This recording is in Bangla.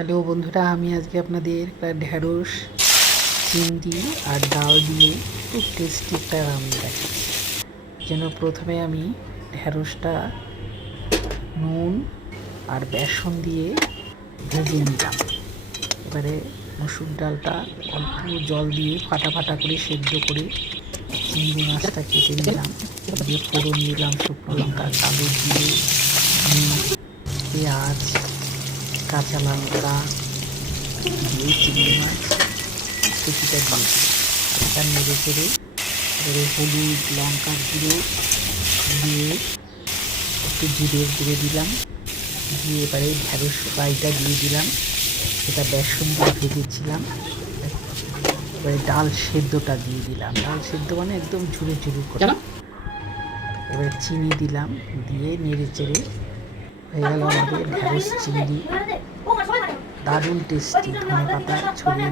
হ্যালো বন্ধুরা, আমি আজকে আপনাদের একটা ঢ্যাঁড়স চিংড়ি আর ডাল দিয়ে খুব টেস্টি একটা রান্না দেখাচ্ছি। যেন প্রথমে আমি ঢ্যাঁড়সটা নুন আর বেসন দিয়ে ভেজে নিলাম। এবারে মসুর ডালটা অল্প জল দিয়ে ফাটা ফাটা করে সেদ্ধ করে চিংড়ি মাছটা কেটে নিলাম, দিয়ে ফোড়ন দিলাম শুকনো লঙ্কা, কালো জিরে, পেঁয়াজ, কাঁচা লঙ্কা দিয়ে চিংড়ি মাছ কুচিটা দিয়ে হালকা নেড়ে চেড়ে এবারে হলুদ, লঙ্কার গুঁড়ো দিয়ে একটু জিরের গুঁড়ো দিলাম, দিয়ে এবারে ঢ্যাঁড়স ফ্রাইটা দিয়ে দিলাম, সেটা বেসন দিয়ে ভেজেছিলাম। এবারে ডাল সেদ্ধটা দিয়ে দিলাম, ডাল সেদ্ধ মানে একদম ঝুড়ো ঝুড়ো করে। এবারে চিনি দিলাম, দিয়ে নেড়ে চেড়ে হয়ে গেল আমাদের ঢ্যাঁড়স চিংড়ি। দারুণ টেস্টি। ধনেপাতা ছড়িয়ে